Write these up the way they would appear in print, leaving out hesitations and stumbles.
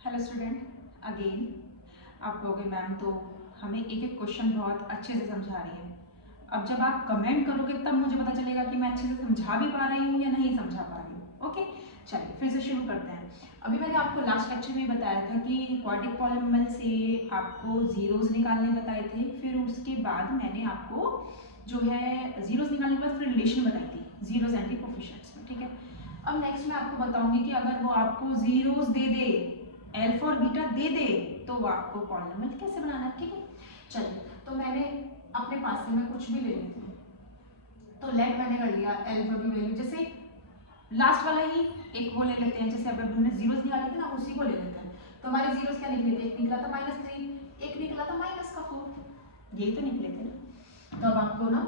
Hello student, again आप कहोगे ma'am तो हमें एक एक क्वेश्चन बहुत अच्छे से समझा रही है। अब जब आप कमेंट करोगे तब मुझे पता चलेगा कि मैं अच्छे से समझा भी पा रही हूँ या नहीं समझा पा रही हूँ। ओके, चलिए फिर से शुरू करते हैं। अभी मैंने आपको लास्ट लेक्चर में बताया था कि क्वाड्रेटिक पॉलिनोमियल से आपको जीरोस निकालने बताए थे। फिर उसके बाद मैंने आपको जो है जीरोस निकालने के बाद फिर रिलेशन बताई थी जीरोस एंड कोफिशिएंट्स में। ठीक है, अब नेक्स्ट मैं आपको बताऊंगी कि अगर वो आपको जीरोस दे दे, अल्फा और बीटा दे दे, तो आपको पॉलिनोमियल कैसे बनाना है। ठीक है, चलिए तो मैंने अपने पास से मैं कुछ भी ले लेती हूँ। तो लेट मैंने कर लिया अल्फा की वैल्यू, जैसे लास्ट वाला ही एक वो ले लेते हैं, जैसे अब हमने जीरोस निकाले थे ना, उसी को ले लेते हैं। तो हमारे जीरोस क्या निकले थे, एक निकला था -3, एक निकला था -4, यही तो निकले थे ना। तो अब आपको ना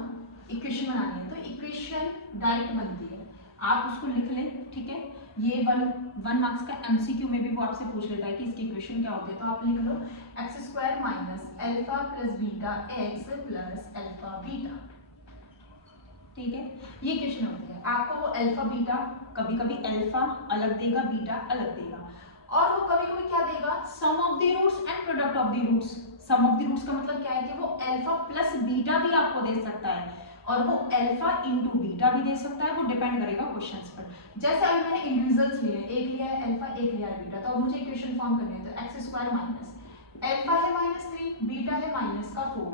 इक्वेशन बनानी है, तो इक्वेशन डायरेक्ट बनती है, आप उसको लिख लें। ठीक है, ये वन मार्क्स का एमसीक्यू में भी वो आपसे पूछ लेता है कि इसकी इक्वेशन क्या होती है। तो आप लिख लो x² minus alpha plus beta x plus alpha beta. ठीक है, ये इक्वेशन होती है। आपको वो अल्फा बीटा, कभी कभी अल्फा अलग देगा, बीटा अलग देगा, और वो कभी कभी क्या देगा, sum of the roots and product of the roots. Sum of the roots का मतलब क्या है कि वो अल्फा प्लस बीटा भी आपको दे सकता है, और वो अल्फा इंटू बीटा भी दे सकता है। वो डिपेंड करेगा क्वेश्चंस पर। जैसे अभी मैंने इंडिविजुअल्स लिए, एक लिया है अल्फा, एक लिया है बीटा, तो अब मुझे इक्वेशन फॉर्म करनी है। तो x² माइनस अल्फा है -3, बीटा है -4।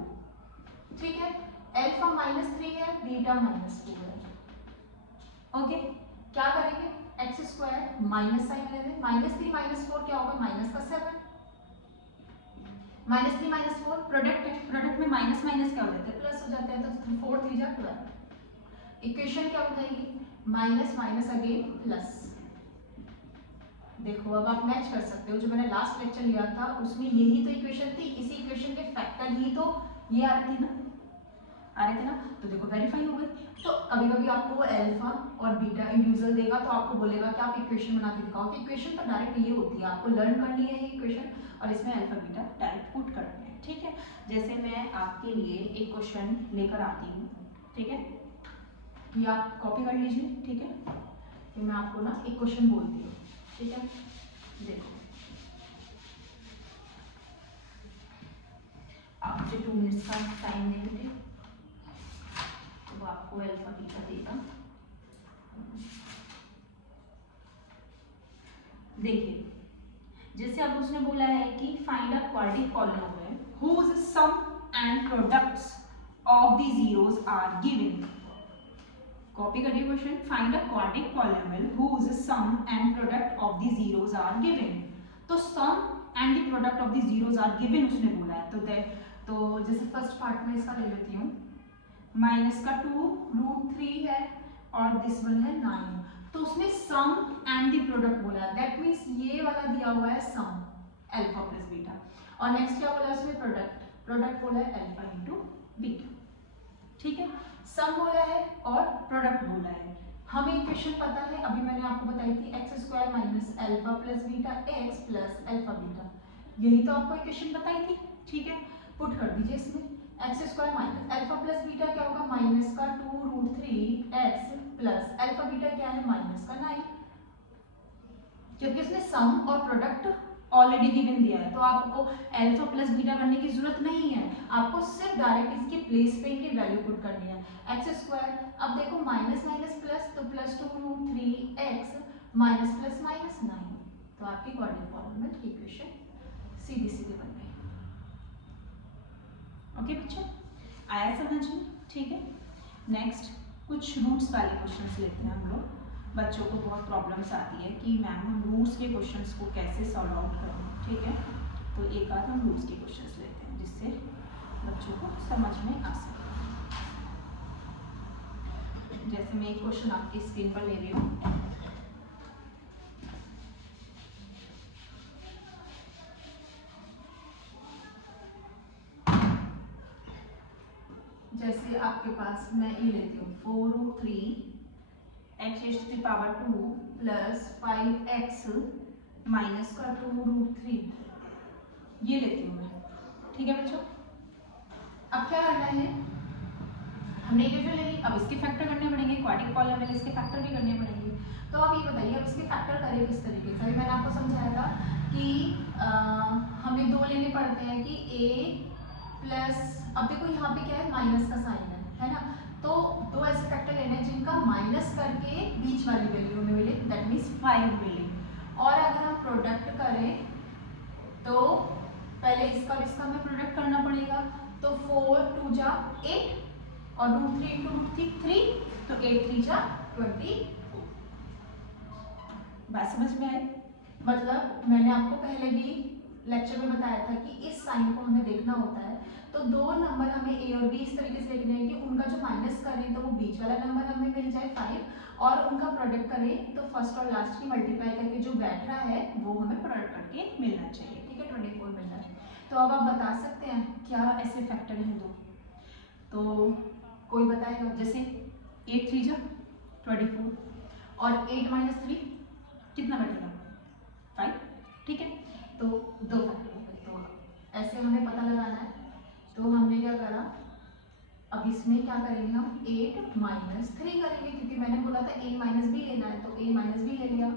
ठीक है, अल्फा -3 है, बीटा -4 है। ओके, क्या करेंगे, x² माइनस साइन ले लें, -3 -4 क्या होगा, -7। -3 -4 प्रोडक्ट है, प्रोडक्ट में माइनस माइनस क्या हो जाता है, प्लस हो जाता है। तो 4 3 जा 12। इक्वेशन क्या हो जाएगी, माइनस माइनस अगेन प्लस। देखो अब आप मैच कर सकते हो, जो मैंने लास्ट लेक्चर लिया था उसमें यही तो इक्वेशन थी, इसी इक्वेशन के फैक्टर ही तो ये आ रहे थे ना, तो देखो वेरीफाई हो गई। तो कभी कभी आपको वो अल्फा और बीटा इंडिविजुअल देगा, तो आपको बोलेगा कि आप इक्वेशन बना के दिखाओ। कि इक्वेशन तो डायरेक्ट ये होती है, आपको लर्न करनी है ये इक्वेशन, और इसमें अल्फा बीटा डायरेक्ट पुट करनी है। ठीक है, जैसे मैं आपके लिए एक क्वेश्चन लेकर आती हूँ। ठीक है, ये आप कॉपी कर लीजिए। ठीक है, फिर मैं आपको ना एक क्वेश्चन बोलती हूँ। ठीक है, देखो आप मुझे 2 मिनट्स का टाइम दे दीजिए, तो आपको अल्फा बीटा देगा। देखिए, जैसे अब उसने बोला है कि find a quadratic polynomial whose sum and products of the zeros are given। Copy करिए question, find a quadratic polynomial whose sum and product of the zeros are given। तो sum and the product of the zeros are given उसने बोला है। तो जैसे first part में इसका ले लेती हूँ, -2√3 है और दिस वन है 9। तो उसने सम एंड द प्रोडक्ट बोला है, दैट मीन्स ये वाला दिया हुआ है सम अल्फा प्लस बीटा, और नेक्स्ट क्या बोला है उसमें, प्रोडक्ट बोला है अल्फा इंटू बीटा। ठीक है, सम बोला है और प्रोडक्ट बोला है। हमें इक्वेशन पता है, अभी मैंने आपको बताई थी x² minus alpha plus beta x plus alpha beta, यही तो आपको इक्वेशन बताई थी। ठीक है, पुट कर दीजिए इसमें, x² minus alpha plus beta क्या होगा, -2√3 x प्लस अल्फा बीटा क्या है, -9, क्योंकि उसने सम और प्रोडक्ट ऑलरेडी गिवन दिया है। तो आपको अल्फा प्लस बीटा करने की जरूरत नहीं है, आपको सिर्फ डायरेक्ट इसके प्लेस पे इनकी वैल्यू पुट करनी है। x², अब देखो माइनस माइनस प्लस, तो +2√3x माइनस प्लस -9, तो आपकी क्वाड्रेटिक पॉलिनोमियल की इक्वेशन सीधी सीधी बन गई। ओके बच्चों, आया समझ में। ठीक है, नेक्स्ट कुछ रूट्स वाले क्वेश्चंस लेते हैं हम लोग। बच्चों को बहुत प्रॉब्लम्स आती है कि मैम हम रूट्स के क्वेश्चंस को कैसे सॉल्व आउट करें। ठीक है, तो एक आध हम रूट्स के क्वेश्चंस लेते हैं जिससे बच्चों को समझ में आ सके। जैसे मैं एक क्वेश्चन आपकी स्क्रीन पर ले रही हूँ, जैसे आपके पास मैं ये लेती हूँ 4√3 x⁻² प्लस 5x माइनस का 2√3, ये लेती हूँ मैं। ठीक है बच्चों, अब क्या करना है, हमने इक्वेशन ले ली, अब इसके फैक्टर करने पड़ेंगे, क्वाड्रेटिक पॉलिनोमियल इसके फैक्टर भी करने पड़ेंगे। तो अब ये बताइए अब इसके फैक्टर करें किस तरीके से। अभी मैंने आपको समझाया था कि हमें दो लेने पड़ते हैं कि a प्लस, अब देखो यहाँ पे क्या है, माइनस का साइन है ना, तो दो ऐसे फैक्टर लेने हैं जिनका माइनस करके बीच वाली वैल्यू में मिले, दैट मीन्स 5 मिले। और अगर हम प्रोडक्ट करें तो पहले इसका और इसका हमें प्रोडक्ट करना पड़ेगा, तो 4 2 जा 8 और रूट 3 इंटू रूट 3 तो 8 3 जा 24। बात समझ में आई? मतलब मैंने आपको पहले भी लेक्चर में बताया था कि इस साइन को हमें देखना होता है, तो दो नंबर हमें ए और बी इस तरीके से लिखने हैं कि उनका जो माइनस करें तो वो बीच वाला नंबर हमें मिल जाए 5, और उनका प्रोडक्ट करें तो फर्स्ट और लास्ट की मल्टीप्लाई करके जो बैठ रहा है वो हमें प्रोडक्ट करके मिलना चाहिए, ठीक है, 24 मिलना है। तो अब आप बता सकते हैं क्या ऐसे फैक्टर हैं दो? तो कोई बताएगा? जैसे 8 3 जा 24 और 8 माइनस 3 कितना बैठेगा? 5, ठीक है। तो दो फैक्टर हो गए। तो ऐसे हमें पता लगाना है, तो हमने क्या करा, अब इसमें क्या करेंगे हम 8 माइनस 3 करेंगे, क्योंकि मैंने बोला था a माइनस बी लेना है, तो a माइनस बी ले लिया,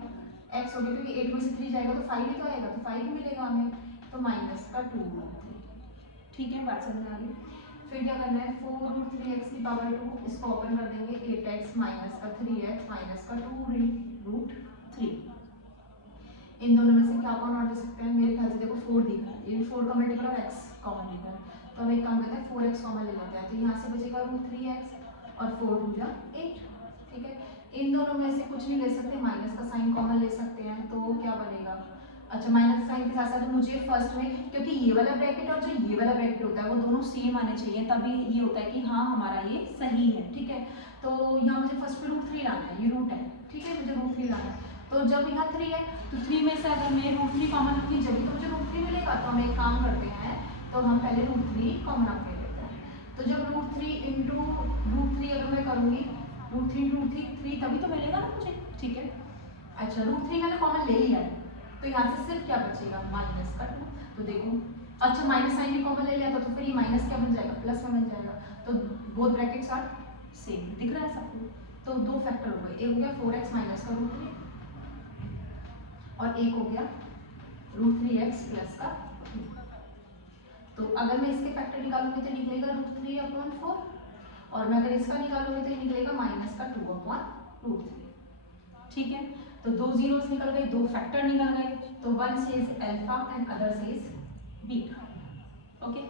x हो गया, क्योंकि 8 में से 3 जाएगा तो 5 ही तो आएगा, तो 5 ही मिलेगा हमें, तो माइनस का 2 रूट 3, ठीक है, बात समझ में आ गई। फिर क्या करना है, 4 रूट 3x की पावर 2, इसको ओपन कर देंगे, 8x माइनस का 3x माइनस का 2 रूट 3। इन दोनों में से क्या कौन और दे सकते हैं? मेरे ख्याल से देखो 4 दिख रहा है, ये 4 का मल्टीपल और x कॉमन दिख रहा है, तो हम एक काम करते हैं 4x कॉमन ले लेते हैं, तो यहाँ से बचेगा रूट 3x और 4 2 जा 8, ठीक है। इन दोनों में से कुछ नहीं ले सकते, माइनस का साइन कॉमन ले सकते हैं, तो क्या बनेगा, अच्छा माइनस साइन के साथ साथ मुझे फर्स्ट में, क्योंकि ये वाला ब्रैकेट और जो ये वाला ब्रैकेट होता है वो दोनों सेम आने चाहिए, तभी ये होता है कि हाँ हमारा ये सही है, ठीक है। तो यहाँ मुझे फर्स्ट में रूट 3 लाना है, ये रूट है, ठीक है, मुझे रूट 3 लाना है, तो जब यहाँ 3 है तो 3 में से अगर मैं रूट 3 कॉमन लूँगी जब तो मुझे रूट 3 मिलेगा, तो हम एक काम करते हैं, तो हम पहले रूट 3 कॉमन आउट ले लेते हैं, तो जब रूट 3 इंटू रूट 3 अगर मैं करूँगी, रूट 3 इंटू रूट 3 तभी तो मिलेगा ना मुझे, ठीक है। अच्छा रूट 3 मैंने कॉमन ले लिया है, तो यहाँ से सिर्फ क्या बचेगा, माइनस का 2, तो देखो, अच्छा माइनस साइन भी कॉमन ले लिया तो फिर ये माइनस क्या बन जाएगा, प्लस में बन जाएगा, तो बोथ ब्रैकेट्स आर सेम, दिख रहा है सबको। तो दो फैक्टर हो गए, एक हो गया 4x माइनस का रूट 3 और एक हो गया रूट 3x प्लस का 2। तो अगर मैं इसके फैक्टर निकालूंगी तो निकलेगा रूट 3/4, और मैं अगर इसका निकालूंगी तो निकलेगा माइनस का 2/रूट 3, ठीक है। तो दो जीरोस निकल गए, दो फैक्टर निकल गए, तो one says alpha and other says beta, okay.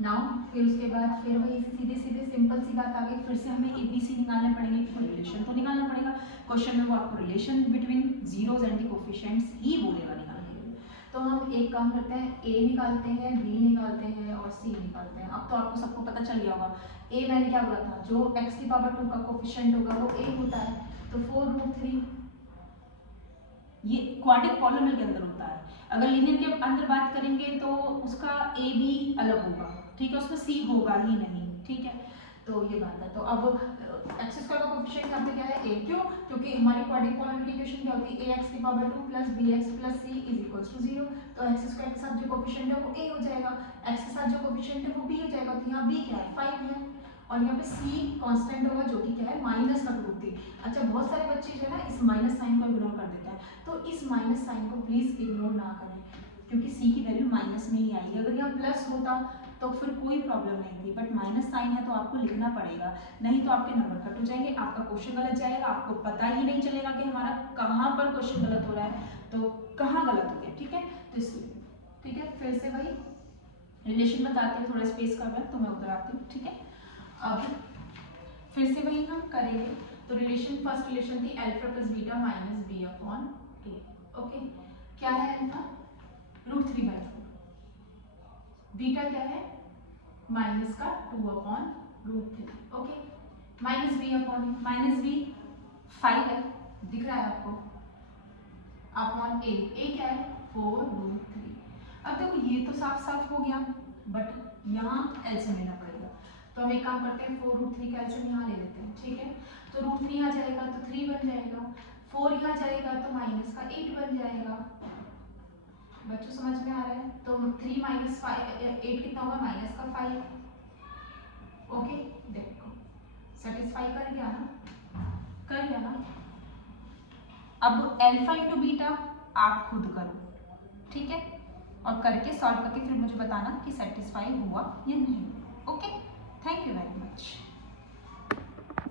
Now फिर उसके बाद फिर वही सीधे सीधे सिंपल सी बात आ गई, फिर से हमें ABC निकालने पड़ेंगे, तो रिलेशन तो निकालना पड़ेगा, क्वेश्चन में वो आपको relation between zeros and the coefficients ही बोलेगा निकालने के लिए। तो हम एक काम करते हैं, A निकालते हैं, B निकालते हैं और C निकालते हैं। अब तो आपको सबको पता चल गया होगा, A मैंने क्या बोला था, जो x की पावर 2 का कोफिशिएंट होगा वो A होता है, तो 4 रूट 3 ये क्वाड्रिक पॉलिनोमियल के अंदर होता है। अगर लीनियर के अंदर बात करेंगे तो उसका ए बी अलग होगा, ठीक है, उसका सी होगा ही नहीं, ठीक है। तो ये बात है, तो अब एक्स स्क्वायर का कोफिशिएंट यहाँ पे क्या है, a, क्यों, क्योंकि हमारी क्वाड्रिक पॉलिनोमियल की इक्वेशन क्या होती है, ax की power 2 plus bx plus c is equals to 0, तो एक्स स्क्वायर के साथ जो कोफिशिएंट है वो a हो जाएगा, x के साथ जो कोफिशिएंट है वो b हो जाएगा, तो यहाँ b क्या है 5 है, और यहाँ पे c कांस्टेंट होगा जो कि क्या है माइनस का रूट 3। अच्छा बहुत सारे बच्चे जो है ना इस माइनस साइन को इग्नोर कर देते हैं, तो इस माइनस साइन को प्लीज इग्नोर ना करें, क्योंकि c की वैल्यू माइनस में ही आएगी। अगर यहाँ प्लस होता तो फिर कोई प्रॉब्लम नहीं थी, बट माइनस साइन है तो आपको लिखना पड़ेगा, नहीं तो आपके नंबर कट हो जाएंगे, आपका क्वेश्चन गलत जाएगा, आपको पता ही नहीं चलेगा कि हमारा कहाँ पर क्वेश्चन गलत हो रहा है, तो कहाँ गलत हो गया, ठीक है। तो इसलिए ठीक है, फिर से वही रिलेशन बताते हैं, थोड़ा स्पेस कर रहा है तो मैं उधर आती हूँ, ठीक है। अब फिर से वही हम करेंगे, तो रिलेशन फर्स्ट रिलेशन थी alpha plus beta minus B upon A, okay. क्या है अल्फा, रूट 3/4, बीटा क्या है माइनस का 2/√3, okay, minus B upon minus B 5 है, दिख रहा है आपको, अपॉन ए क्या है 4√3। अब देखो ये तो साफ साफ हो गया, बट यहाँ एलसीएम लेना पड़ेगा, तो हम एक काम करते हैं 4√3 का एलसीएम यहाँ ले लेते हैं, ठीक है। तो रूट 3 यहाँ जाएगा तो 3 बन जाएगा, 4 यहाँ जाएगा तो माइनस का 8 बन जाएगा, बच्चों समझ में आ रहा है। तो 3 माइनस 8 कितना होगा, माइनस का 5, ओके। देखो सेटिस्फाई कर गया ना। अब अल्फा इंटू बीटा आप खुद करो, ठीक है, और करके सॉल्व करके फिर मुझे बताना कि सेटिस्फाई हुआ या नहीं। ओके।